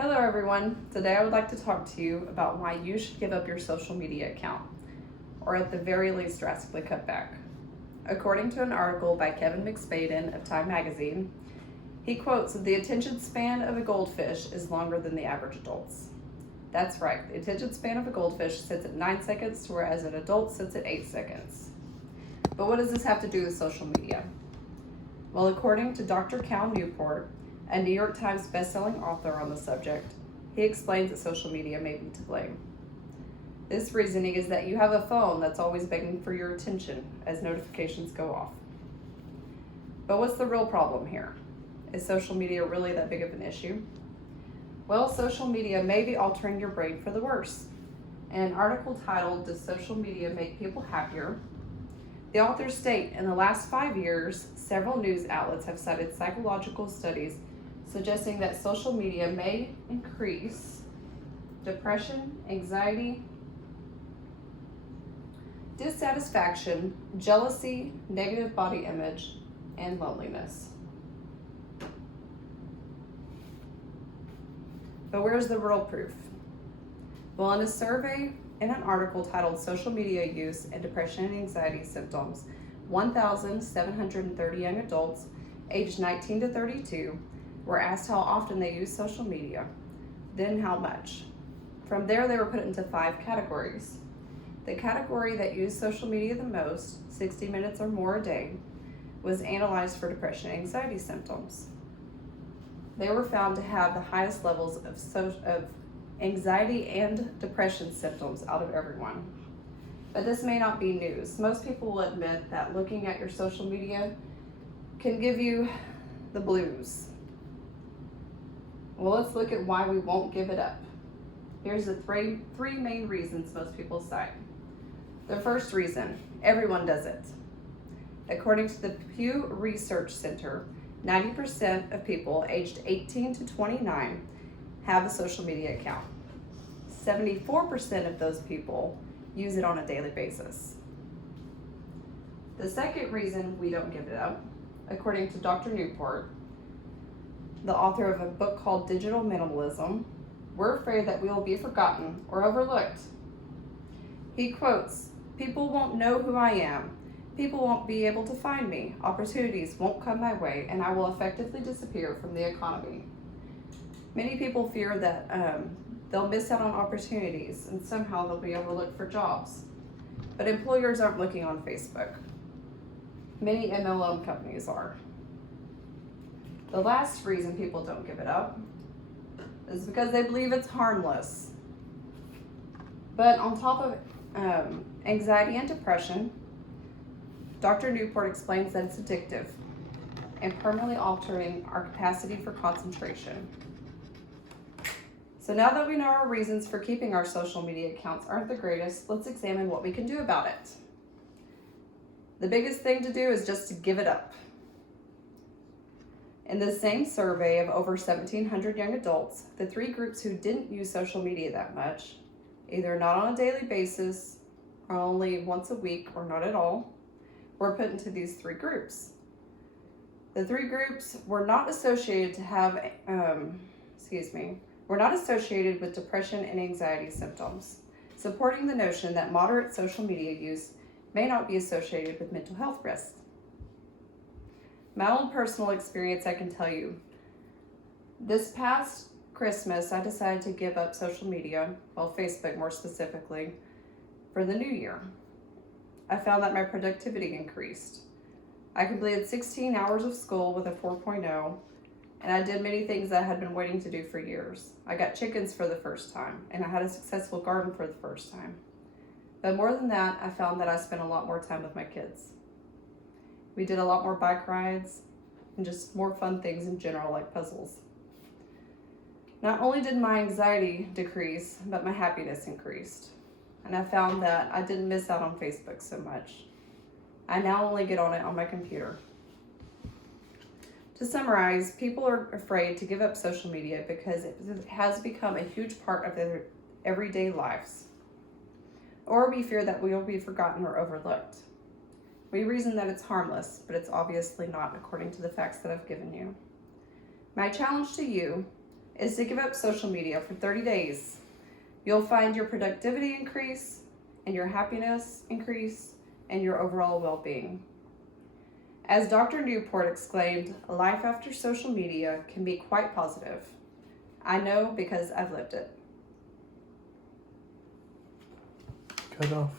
Hello everyone. Today I would like to talk to you about why you should give up your social media account, or at the very least drastically cut back. According to an article by Kevin McSpadden of Time magazine, he quotes that the attention span of a goldfish is longer than the average adult's. That's right, the attention span of a goldfish sits at 9 seconds, whereas an adult sits at 8 seconds. But what does this have to do with social media? Well, according to Dr. Cal Newport, a New York Times bestselling author on the subject, he explains that social media may be to blame. This reasoning is that you have a phone that's always begging for your attention as notifications go off. But what's the real problem here? Is social media really that big of an issue? Well, social media may be altering your brain for the worse. In an article titled, "Does Social Media Make People Happier?" the authors state, in the last 5 years, several news outlets have cited psychological studies suggesting that social media may increase depression, anxiety, dissatisfaction, jealousy, negative body image, and loneliness. But where's the real proof? Well, in a survey in an article titled "Social Media Use and Depression and Anxiety Symptoms," 1,730 young adults aged 19 to 32 were asked how often they use social media, then how much. From there, they were put into 5 categories. The category that used social media the most, 60 minutes or more a day, was analyzed for depression and anxiety symptoms. They were found to have the highest levels of anxiety and depression symptoms out of everyone. But this may not be news. Most people will admit that looking at your social media can give you the blues. Well, let's look at why we won't give it up. Here's the three main reasons most people cite. The first reason, everyone does it. According to the Pew Research Center, 90% of people aged 18 to 29 have a social media account. 74% of those people use it on a daily basis. The second reason we don't give it up, according to Dr. Newport, the author of a book called Digital Minimalism, we're afraid that we will be forgotten or overlooked. He quotes, "People won't know who I am. People won't be able to find me. Opportunities won't come my way, and I will effectively disappear from the economy." Many people fear that they'll miss out on opportunities and somehow they'll be overlooked for jobs. But employers aren't looking on Facebook. Many MLM companies are. The last reason people don't give it up is because they believe it's harmless. But on top of anxiety and depression, Dr. Newport explains that it's addictive and permanently altering our capacity for concentration. So now that we know our reasons for keeping our social media accounts aren't the greatest, let's examine what we can do about it. The biggest thing to do is just to give it up. In the same survey of over 1,700 young adults, the 3 groups who didn't use social media that much, either not on a daily basis, or only once a week, or not at all, were put into these 3 groups. The 3 groups were not associated with depression and anxiety symptoms, supporting the notion that moderate social media use may not be associated with mental health risks. My own personal experience, I can tell you, this past Christmas, I decided to give up social media, well, Facebook more specifically, for the new year. I found that my productivity increased. I completed 16 hours of school with a 4.0, and I did many things that I had been waiting to do for years. I got chickens for the first time, and I had a successful garden for the first time. But more than that, I found that I spent a lot more time with my kids. We did a lot more bike rides and just more fun things in general, like puzzles. Not only did my anxiety decrease, but my happiness increased. And I found that I didn't miss out on Facebook so much. I now only get on it on my computer. To summarize, people are afraid to give up social media because it has become a huge part of their everyday lives. Or we fear that we will be forgotten or overlooked. We reason that it's harmless, but it's obviously not according to the facts that I've given you. My challenge to you is to give up social media for 30 days. You'll find your productivity increase and your happiness increase and your overall well-being. As Dr. Newport exclaimed, life after social media can be quite positive. I know because I've lived it. Cut off.